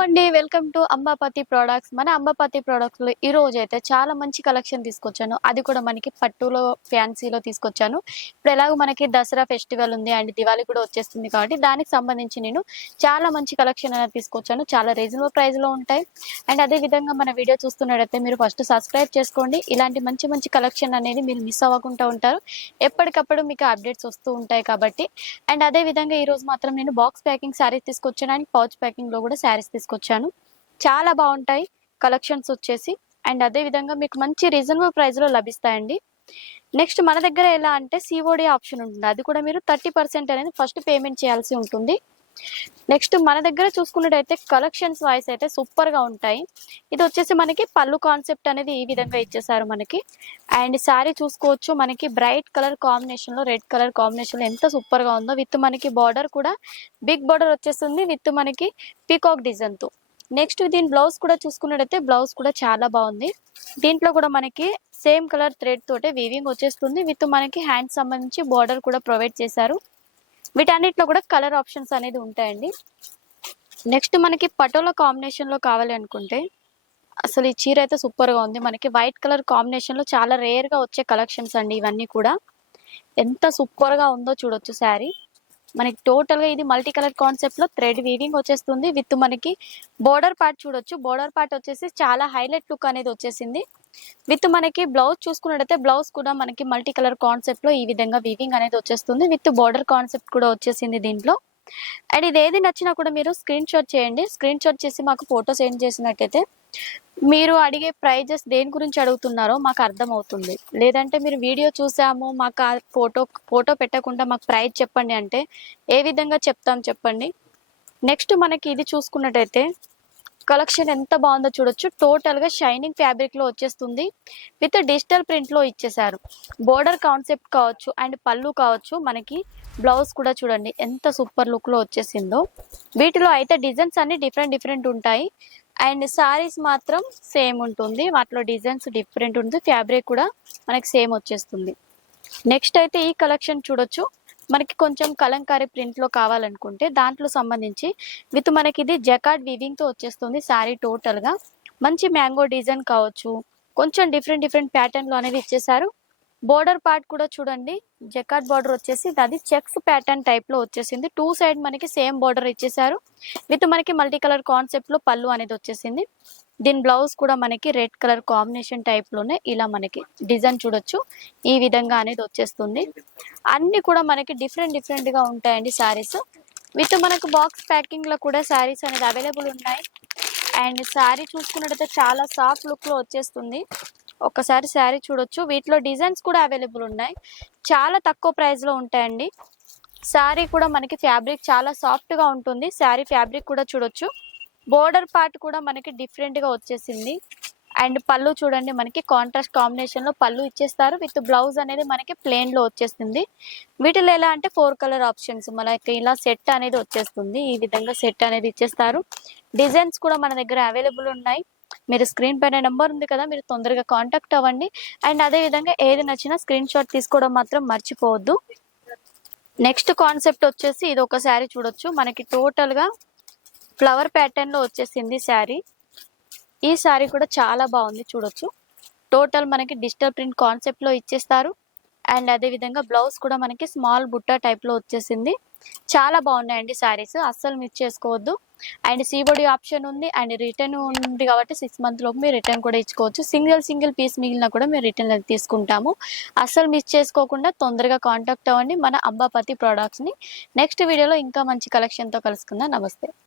అండి. Welcome to Ambapathi products. మన అంబాపతి ప్రొడక్ట్స్‌లో ఈ రోజైతే చాలా మంచి కలెక్షన్ తీసుకొచ్చాను. అది కూడా మనకి పట్టులో, ఫ్యాన్సీలో తీసుకొచ్చాను. ఇప్పుడు ఎలాగో మనకి దసరా ఫెస్టివల్ ఉంది అండ్ దివాళీ కూడా వచ్చేస్తుంది కాబట్టి దానికి సంబంధించి నేను చాలా మంచి కలెక్షన్ అనేది తీసుకొచ్చాను. చాలా రీజనబుల్ ప్రైస్‌లో ఉంటాయి. అండ్ అదే విధంగా మన వీడియో చూస్తున్నట్టయితే మీరు ఫస్ట్ సబ్స్క్రైబ్ చేసుకోండి. ఇలాంటి మంచి మంచి కలెక్షన్ అనేది మీరు మిస్ అవ్వకుండా ఉంటారు. ఎప్పటికప్పుడు మీకు అప్డేట్స్ వస్తూ ఉంటాయి కాబట్టి. అండ్ అదే విధంగా ఈరోజు మాత్రం నేను బాక్స్ ప్యాకింగ్ శారీస్ తీసుకొచ్చాను అండ్ పౌచ్ ప్యాకింగ్‌లో కూడా శారీస్ తీసుకొచ్చాను. చాలా బావుంటాయి కలెక్షన్స్ వచ్చేసి. అండ్ అదే విధంగా మీకు మంచి రీజనబుల్ ప్రైస్‌లో లభిస్తాయండి. నెక్స్ట్ మన దగ్గర ఎలా అంటే సీఓడీ ఆప్షన్ ఉంటుంది. అది కూడా మీరు 30% అనేది ఫస్ట్ పేమెంట్ చేయాల్సి ఉంటుంది. నెక్స్ట్ మన దగ్గర చూసుకున్నట్టయితే కలెక్షన్స్ వైస్ అయితే సూపర్‌గా ఉంటాయి. ఇది వచ్చేసి మనకి పళ్ళు కాన్సెప్ట్ అనేది ఈ విధంగా ఇచ్చేసారు మనకి. అండ్ శారీ చూసుకోవచ్చు మనకి బ్రైట్ కలర్ కాంబినేషన్‌లో రెడ్ కలర్ కాంబినేషన్‌లో ఎంత సూపర్‌గా ఉందో. విత్ మనకి బార్డర్ కూడా బిగ్ బార్డర్ వచ్చేస్తుంది విత్ మనకి పీకాక్ డిజైన్‌తో. నెక్స్ట్ దీని బ్లౌజ్ కూడా చూసుకున్నట్టయితే బ్లౌజ్ కూడా చాలా బాగుంది. దీంట్లో కూడా మనకి సేమ్ కలర్ థ్రెడ్ తోటే వీవింగ్ వచ్చేస్తుంది విత్ మనకి హ్యాండ్స్ సంబంధించి బార్డర్ కూడా ప్రొవైడ్ చేశారు. వీటన్నిటిలో కూడా కలర్ ఆప్షన్స్ అనేది ఉంటాయండి. నెక్స్ట్ మనకి పటోలా కాంబినేషన్‌లో కావాలి అనుకుంటే అసలు ఈ చీర అయితే సూపర్‌గా ఉంది. మనకి వైట్ కలర్ కాంబినేషన్‌లో చాలా రేర్‌గా వచ్చే కలెక్షన్స్ అండి ఇవన్నీ కూడా. ఎంత సూపర్‌గా ఉందో చూడొచ్చు శారీ. మనకి టోటల్‌గా ఇది మల్టీ కలర్ కాన్సెప్ట్‌లో థ్రెడ్ వీవింగ్ వచ్చేస్తుంది విత్ మనకి బోర్డర్ పార్ట్ చూడొచ్చు. బోర్డర్ పార్ట్ వచ్చేసి చాలా హైలైట్ లుక్ అనేది వచ్చేసింది. విత్ మనకి బ్లౌజ్ చూసుకున్నట్టయితే బ్లౌజ్ కూడా మనకి మల్టీ కలర్ కాన్సెప్ట్‌లో ఈ విధంగా వీవింగ్ అనేది వచ్చేస్తుంది. విత్ బోర్డర్ కాన్సెప్ట్ కూడా వచ్చేసింది దీంట్లో. అండ్ ఇది ఏది నచ్చినా కూడా మీరు స్క్రీన్ షాట్ చేయండి. స్క్రీన్ షాట్ చేసి మాకు ఫోటో సెండ్ చేసినట్టయితే మీరు అడిగే ప్రైజెస్ దేని గురించి అడుగుతున్నారో మాకు అర్థమవుతుంది. లేదంటే మీరు వీడియో చూసాము మాకు ఆ ఫోటో పెట్టకుండా మాకు ప్రైస్ చెప్పండి అంటే ఏ విధంగా చెప్తాం చెప్పండి. నెక్స్ట్ మనకి ఇది చూసుకున్నట్టయితే కలెక్షన్ ఎంత బాగుందో చూడొచ్చు. టోటల్‌గా షైనింగ్ ఫ్యాబ్రిక్‌లో వచ్చేస్తుంది. విత్ డిజిటల్ ప్రింట్‌లో ఇచ్చేసారు. బోర్డర్ కాన్సెప్ట్ కావచ్చు అండ్ పళ్ళు కావచ్చు మనకి బ్లౌజ్ కూడా చూడండి ఎంత సూపర్ లుక్‌లో వచ్చేసిందో. వీటిలో అయితే డిజైన్స్ అన్ని డిఫరెంట్ ఉంటాయి. అండ్ సారీస్ మాత్రం సేమ్ ఉంటుంది. వాటిలో డిజైన్స్ డిఫరెంట్ ఉంటుంది. ఫ్యాబ్రిక్ కూడా మనకి సేమ్ వచ్చేస్తుంది. నెక్స్ట్ అయితే ఈ కలెక్షన్ చూడొచ్చు. మనకి కొంచెం కలంకారీ ప్రింట్‌లో కావాలనుకుంటే దాంట్లో సంబంధించి విత్ మనకి ఇది జకార్డ్ వీవింగ్‌తో వచ్చేస్తుంది సారీ టోటల్‌గా. మంచి మ్యాంగో డిజైన్ కావచ్చు. కొంచెం డిఫరెంట్ ప్యాటర్న్‌లో అనేది ఇచ్చేసారు. బోర్డర్ పార్ట్ కూడా చూడండి. జకార్డ్ బోర్డర్ వచ్చేసి అది చెక్స్ ప్యాటర్న్ టైప్‌లో వచ్చేసింది. 2 సైడ్ మనకి సేమ్ బోర్డర్ ఇచ్చేసారు. విత్ మనకి మల్టీ కలర్ కాన్సెప్ట్‌లో పళ్ళు అనేది వచ్చేసింది. దీని బ్లౌజ్ కూడా మనకి రెడ్ కలర్ కాంబినేషన్ టైప్‌లోనే ఇలా మనకి డిజైన్ చూడొచ్చు. ఈ విధంగా అనేది వచ్చేస్తుంది. అన్నీ కూడా మనకి డిఫరెంట్‌గా ఉంటాయండి శారీస్. విత్ మనకు బాక్స్ ప్యాకింగ్‌లో కూడా శారీస్ అనేది అవైలబుల్ ఉన్నాయి. అండ్ శారీ చూసుకున్నట్టయితే చాలా సాఫ్ట్ లుక్‌లో వచ్చేస్తుంది. ఒక్కసారి శారీ చూడొచ్చు. వీటిలో డిజైన్స్ కూడా అవైలబుల్ ఉన్నాయి. చాలా తక్కువ ప్రైస్‌లో ఉంటాయండి. శారీ కూడా మనకి ఫ్యాబ్రిక్ చాలా సాఫ్ట్‌గా ఉంటుంది. శారీ ఫ్యాబ్రిక్ కూడా చూడొచ్చు. బోర్డర్ పార్ట్ కూడా మనకి డిఫరెంట్‌గా వచ్చేసింది. అండ్ పళ్ళు చూడండి మనకి కాంట్రాస్ట్ కాంబినేషన్‌లో పళ్ళు ఇచ్చేస్తారు. విత్ బ్లౌజ్ అనేది మనకి ప్లెయిన్‌లో వచ్చేస్తుంది. వీటిలో ఎలా అంటే 4 కలర్ ఆప్షన్స్ మనకి ఇలా సెట్ అనేది వచ్చేస్తుంది. ఈ విధంగా సెట్ అనేది ఇచ్చేస్తారు. డిజైన్స్ కూడా మన దగ్గర అవైలబుల్ ఉన్నాయి. మీరు స్క్రీన్ పైన నెంబర్ ఉంది కదా! మీరు తొందరగా కాంటాక్ట్ అవ్వండి. అండ్ అదే విధంగా ఏది నచ్చినా స్క్రీన్ షాట్ తీసుకోవడం మాత్రం మర్చిపోవద్దు. నెక్స్ట్ కాన్సెప్ట్ వచ్చేసి ఇది ఒక శారీ చూడొచ్చు. మనకి టోటల్‌గా ఫ్లవర్ ప్యాటర్న్‌లో వచ్చేసింది శారీ. ఈ శారీ కూడా చాలా బాగుంది చూడొచ్చు. టోటల్ మనకి డిజిటల్ ప్రింట్ కాన్సెప్ట్‌లో ఇచ్చేస్తారు. అండ్ అదే విధంగా బ్లౌజ్ కూడా మనకి స్మాల్ బుట్ట టైప్‌లో వచ్చేసింది. చాలా బాగున్నాయండి శారీస్. అస్సలు మిస్ చేసుకోవద్దు. అండ్ సీఓడీ ఆప్షన్ ఉంది. అండ్ రిటర్న్ ఉంది కాబట్టి 6 మంత్ లోపు మీరు రిటర్న్ కూడా ఇచ్చుకోవచ్చు. సింగిల్ పీస్ మిగిలినా కూడా మేము రిటర్న్ అనేది తీసుకుంటాము. అస్సలు మిస్ చేసుకోకుండా తొందరగా కాంటాక్ట్ అవ్వండి మన అంబాపతి ప్రొడక్ట్స్‌ని. నెక్స్ట్ వీడియోలో ఇంకా మంచి కలెక్షన్‌తో కలుసుకుందాం. నమస్తే.